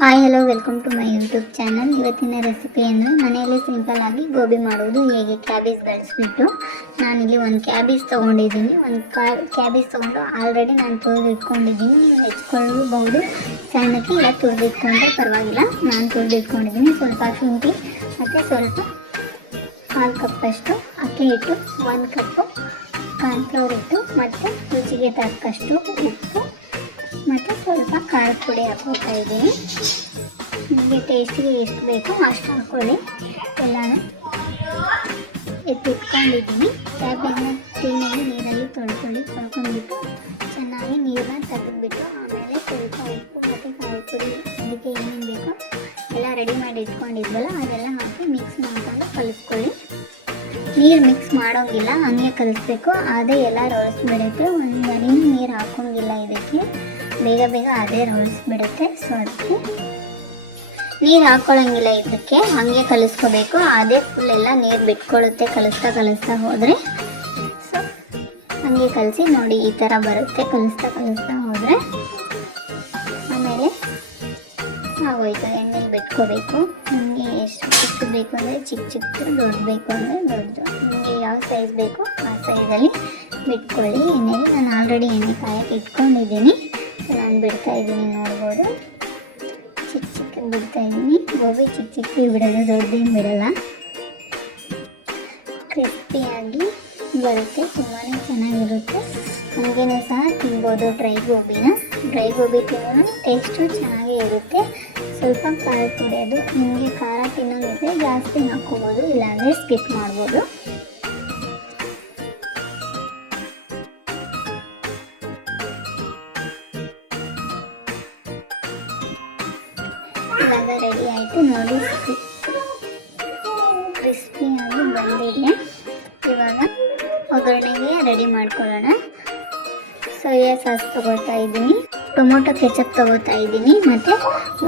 Hi hello welcome to my YouTube channel. ಇವತ್ತಿನ recipe ಅಂದರೆ ಮನೆಯಲ್ಲಿ ಸಿಂಪಲ್ ಆಗಿ ಗೋಬಿ ಮಾಡೋದು ಹೇಗೆ. ಕ್ಯಾಬೇಜ್ ಬೆಳೆಸ್ಬಿಟ್ಟು ನಾನಿಲ್ಲಿ ಒಂದು ಕ್ಯಾಬೇಜ್ ತೊಗೊಂಡಿದ್ದೀನಿ. ಒಂದು ಕ್ಯಾಬೇಜ್ ತೊಗೊಂಡು ಆಲ್ರೆಡಿ ನಾನು ತುರಿದಿಟ್ಕೊಂಡಿದ್ದೀನಿ. ನೀವು ಹೆಚ್ಕೊಳ್ಳಬಹುದು, ಸಣ್ಣಕ್ಕೆ ಇಲ್ಲ ತುರಿದಿಟ್ಕೊಂಡ್ರೆ ಪರವಾಗಿಲ್ಲ. ನಾನು ತುರಿದಿಟ್ಕೊಂಡಿದ್ದೀನಿ. ಸ್ವಲ್ಪ ಶುಂಠಿ ಮತ್ತು ಸ್ವಲ್ಪ 1/2 ಕಪ್ಪಷ್ಟು ಅಕ್ಕಿ ಹಿಟ್ಟು, 1 ಕಪ್ಪು ಕಾರ್ನ್ಫ್ಲವರ್ ಹಿಟ್ಟು ಮತ್ತು ರುಚಿಗೆ ತಕ್ಕಷ್ಟು ಉಪ್ಪು ಮತ್ತು ಸ್ವಲ್ಪ ಖಾರದ ಪುಡಿ ಹಾಕ್ಕೊಳ್ತಾ ಇದ್ದೀನಿ. ನಿಮಗೆ ಟೇಸ್ಟಿಗೆ ಎಷ್ಟು ಬೇಕೋ ಅಷ್ಟು ಹಾಕ್ಕೊಳ್ಳಿ. ಎಲ್ಲನೂ ಎತ್ತಿಟ್ಕೊಂಡಿದ್ದೀನಿ. ಕ್ಯಾಬೇಜ್ನ ಕ್ಲೀನಾಗಿ ನೀರಲ್ಲಿ ತೊಳ್ಕೊಂಡ್ಬಿಟ್ಟು ಚೆನ್ನಾಗಿ ನೀರನ್ನ ತೆಗೆದುಬಿಟ್ಟು ಆಮೇಲೆ ಸ್ವಲ್ಪ ಉಪ್ಪು ಮತ್ತು ಖಾರದ ಪುಡಿ ಅದಕ್ಕೆ ಏನೇನು ಬೇಕೋ ಎಲ್ಲ ರೆಡಿ ಮಾಡಿ ಇಟ್ಕೊಂಡಿದ್ವಲ್ಲ ಅದೆಲ್ಲ ಹಾಕಿ ಮಿಕ್ಸ್ ಮಾಡಿಕೊಂಡು ಕಲಿಸ್ಕೊಳ್ಳಿ. ನೀರು ಮಿಕ್ಸ್ ಮಾಡೋಂಗಿಲ್ಲ, ಹಂಗೆ ಕಲಿಸ್ಬೇಕು. ಅದೇ ಎಲ್ಲ ರೊಳಿಸ್ಬಿಡುತ್ತೆ. ಒಂದು ಹನಿನೂ ನೀರು ಹಾಕೋಂಗಿಲ್ಲ. ಇದಕ್ಕೆ ಬೇಗ ಅದೇ ರೊಳಿಸ್ಬಿಡುತ್ತೆ. ಸೊ ಅದಕ್ಕೆ ನೀರು ಹಾಕ್ಕೊಳ್ಳೋಂಗಿಲ್ಲ. ಇದಕ್ಕೆ ಹಾಗೆ ಕಲಿಸ್ಕೋಬೇಕು. ಅದೇ ಫುಲ್ ಎಲ್ಲ ನೀರು ಬಿಟ್ಕೊಳ್ಳುತ್ತೆ ಕಲಿಸ್ತಾ ಹೋದರೆ. ಸೊ ಹಾಗೆ ಕಲಿಸಿ ನೋಡಿ, ಈ ಥರ ಬರುತ್ತೆ. ಕಲಿಸ್ತಾ ಹೋದರೆ ಆಮೇಲೆ ಆಗೋಯ್ತು. ಎಣ್ಣೆಲಿ ಬಿಟ್ಕೋಬೇಕು. ನಿಮಗೆ ಎಷ್ಟು ಚಿಕ್ಕ ಬೇಕು ಅಂದರೆ ಚಿಕ್ಕದು, ದೊಡ್ಡ ಬೇಕು ಅಂದರೆ ದೊಡ್ಡದು. ನಿಮಗೆ ಯಾವ ಸೈಜ್ ಬೇಕೋ ಆ ಸೈಜಲ್ಲಿ ಬಿಟ್ಕೊಳ್ಳಿ ಎಣ್ಣೆಲಿ. ನಾನು ಆಲ್ರೆಡಿ ಎಣ್ಣೆ ಕಾಯಕ್ಕೆ ಇಟ್ಕೊಂಡಿದ್ದೀನಿ. ನಾನು ಬಿಡ್ತಾಯಿದ್ದೀನಿ, ನೋಡ್ಬೋದು. ಚಿಕ್ಕದು ಬಿಡ್ತಾಯಿದ್ದೀನಿ. ಗೋಬಿ ಚಿಕ್ಕ ಬಿಡೋದು, ದೊಡ್ಡದೇನು ಬಿಡೋಲ್ಲ. ಕ್ರಿಸ್ಪಿಯಾಗಿ ಬರುತ್ತೆ, ತುಂಬಾ ಚೆನ್ನಾಗಿರುತ್ತೆ. ಹಾಗೇನೂ ಸಹ ತಿನ್ಬೋದು ಡ್ರೈ ಗೋಬಿ ತಿನ್ನೋದು ಟೇಸ್ಟು ಚೆನ್ನಾಗೇ ಇರುತ್ತೆ. ಸ್ವಲ್ಪ ಖಾರ ಪುಡಿ, ಅದು ನಿಮಗೆ ಖಾರ ತಿನ್ನೋದಿದ್ರೆ ಜಾಸ್ತಿ ಹಾಕ್ಕೋಬೋದು, ಇಲ್ಲಾಂದರೆ ಸ್ಕಿಪ್ ಮಾಡ್ಬೋದು. ಇವಾಗ ರೆಡಿ ಆಯಿತು ನೋಡಿ, ಕ್ರಿಸ್ಪಿಯಾಗಿ ಬಂದಿದೆ. ಇವಾಗ ಒಗ್ಗರಣೆಗೆ ರೆಡಿ ಮಾಡ್ಕೊಳ್ಳೋಣ. ಸೋಯಾ ಸಾಸ್ ತೊಗೊಳ್ತಾ ಇದ್ದೀನಿ, ಟೊಮೊಟೊ ಕೆಚಪ್ ತೊಗೋತಾ ಇದ್ದೀನಿ, ಮತ್ತು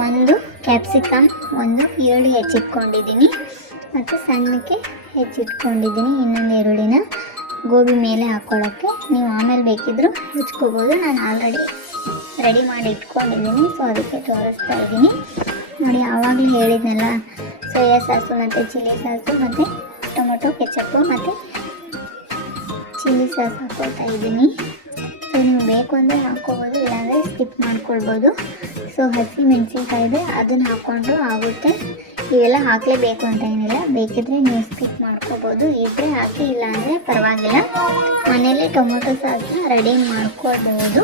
ಒಂದು ಕ್ಯಾಪ್ಸಿಕಮ್, ಒಂದು ಈರುಳ್ಳಿ ಹೆಚ್ಚಿಟ್ಕೊಂಡಿದ್ದೀನಿ, ಮತ್ತು ಸಣ್ಣಕ್ಕೆ ಹೆಚ್ಚಿಟ್ಕೊಂಡಿದ್ದೀನಿ. ಇನ್ನೊಂದು ಈರುಳ್ಳಿನ ಗೋಬಿ ಮೇಲೆ ಹಾಕ್ಕೊಳ್ಳೋಕ್ಕೆ ನೀವು ಆಮೇಲೆ ಬೇಕಿದ್ದರೂ ಹೆಚ್ಕೋಬೋದು. ನಾನು ಆಲ್ರೆಡಿ ರೆಡಿ ಮಾಡಿ ಇಟ್ಕೊಂಡಿದ್ದೀನಿ. ಸೊ ಅದಕ್ಕೆ ತೋರಿಸ್ತಾ ಇದ್ದೀನಿ ನೋಡಿ. ಆವಾಗಲೇ ಹೇಳಿದ್ನಲ್ಲ, ಸೋಯಾ ಸಾಸು ಮತ್ತು ಚಿಲ್ಲಿ ಸಾಸು ಮತ್ತು ಟೊಮೊಟೊ ಕೆಚಪ್ಪು ಮತ್ತು ಚಿಲ್ಲಿ ಸಾಸ್ ಹಾಕ್ಕೊಳ್ತಾ ಇದ್ದೀನಿ. ಸೊ ನೀವು ಬೇಕು ಅಂದರೆ ಹಾಕ್ಕೋಬೋದು, ಇಲ್ಲಾಂದರೆ ಸ್ಕಿಪ್ ಮಾಡ್ಕೊಳ್ಬೋದು. ಸೊ ಹಸಿ ಮೆಣಸಿನ್ಕಾಯಿ ಇದೆ, ಅದನ್ನು ಹಾಕ್ಕೊಂಡ್ರು ಆಗುತ್ತೆ. ಇವೆಲ್ಲ ಹಾಕಲೇಬೇಕು ಅಂತ ಏನಿಲ್ಲ, ಬೇಕಿದ್ರೆ ನೀವು ಸ್ಕಿಪ್ ಮಾಡ್ಕೋಬೋದು. ಇದ್ದರೆ ಹಾಕಿ, ಇಲ್ಲಾಂದರೆ ಪರವಾಗಿಲ್ಲ. ಮನೇಲಿ ಟೊಮೊಟೊ ಸಾಸನ್ನ ರೆಡಿ ಮಾಡ್ಕೊಳ್ಬೋದು.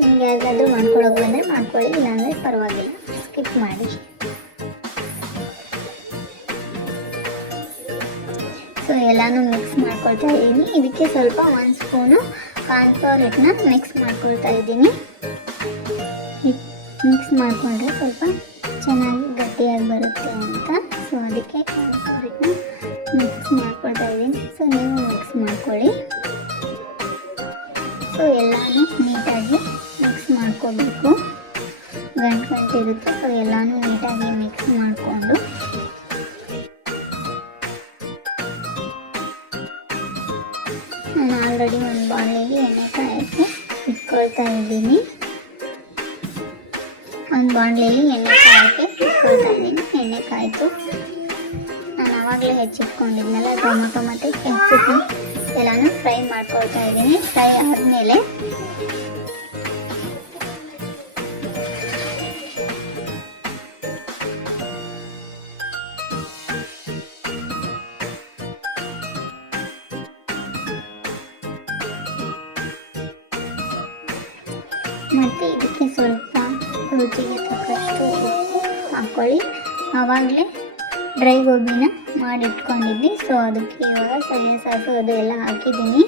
ನಿಮ್ಗೆ ಯಾವ್ದಾದರೂ ಮಾಡ್ಕೊಳ್ಳೋದು ಅಂದರೆ ಮಾಡ್ಕೊಳ್ಳಿ, ಇಲ್ಲಾಂದರೆ ಪರವಾಗಿಲ್ಲ, ಸ್ಕಿಪ್ ಮಾಡಿ. ಸೊ ಎಲ್ಲನೂ ಮಿಕ್ಸ್ ಮಾಡ್ಕೊಳ್ತಾ ಇದ್ದೀನಿ. ಇದಕ್ಕೆ ಸ್ವಲ್ಪ 1 ಸ್ಪೂನು ಕಾರ್ನ್ಫ್ಲವರ್ ಹಿಟ್ಟನ್ನ ಮಿಕ್ಸ್ ಮಾಡ್ಕೊಳ್ತಾ ಇದ್ದೀನಿ. ಮಿಕ್ಸ್ ಮಾಡಿಕೊಂಡ್ರೆ ಸ್ವಲ್ಪ ಚೆನ್ನಾಗಿ ಗಟ್ಟಿಯಾಗಿ ಬರುತ್ತೆ ಅಂತ. ಸೊ ಅದಕ್ಕೆ ಕಾರ್ನ್ಫ್ಲವರ್ ಹಿಟ್ಟನ್ನ ಮಿಕ್ಸ್ ಮಾಡ್ಕೊಳ್ತಾ ಇದ್ದೀನಿ. ಸೊ ನೀವು ಮಿಕ್ಸ್ ಮಾಡ್ಕೊಳ್ಳಿ. ಸೊ ಎಲ್ಲನೂ ನೀಟಾಗಿ ಮಿಕ್ಸ್ ಮಾಡ್ಕೋಬೇಕು. ಗಂಟಿರುತ್ತೆ. ಸೊ ಎಲ್ಲನೂ ನೀಟಾಗಿ ಮಿಕ್ಸ್ ಮಾಡಿಕೊಂಡು ನಾನು ಆಲ್ರೆಡಿ ಒಂದು ಬಾಣಲೆಗೆ ಎಣ್ಣೆ ಕಾಯಕ್ಕೆ ಇಟ್ಕೊಳ್ತಾ ಇದ್ದೀನಿ. ಎಣ್ಣೆ ಕಾಯಿತು. ನಾನು ಆವಾಗಲೇ ಹೆಚ್ಚಿಟ್ಕೊಂಡಿದ್ನಲ್ಲ ಟೊಮೊಟೊ ಮತ್ತು ಕ್ಯಾಪ್ಸಿಕಮ್ ಎಲ್ಲನೂ ಫ್ರೈ ಮಾಡ್ಕೊಳ್ತಾ ಇದ್ದೀನಿ. ಫ್ರೈ ಆದಮೇಲೆ ಮತ್ತು ಇದಕ್ಕೆ ಸ್ವಲ್ಪ ರುಚಿಗೆ ತಕ್ಕಷ್ಟು ಹಾಕ್ಕೊಳ್ಳಿ. ಆವಾಗಲೇ ಡ್ರೈ ಗೋಬಿನ ಮಾಡಿಟ್ಕೊಂಡಿದ್ವಿ. ಸೊ ಅದಕ್ಕೆ ಇವಾಗ ಸೋಯಾ ಸಾಸು ಅದು ಎಲ್ಲ ಹಾಕಿದ್ದೀನಿ.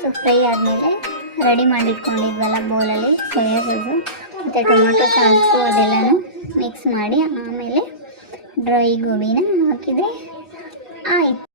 ಸೊ ಫ್ರೈ ಆದಮೇಲೆ ರೆಡಿ ಮಾಡಿಟ್ಕೊಂಡಿದ್ವಲ್ಲ ಬೌಲಲ್ಲಿ ಸೋಯಾ ಸಾಸು ಮತ್ತು ಟೊಮೊಟೊ ಸಾಸು ಅದೆಲ್ಲನೂ ಮಿಕ್ಸ್ ಮಾಡಿ ಆಮೇಲೆ ಡ್ರೈ ಗೋಬಿನ ಹಾಕಿದರೆ ಆಯಿತು.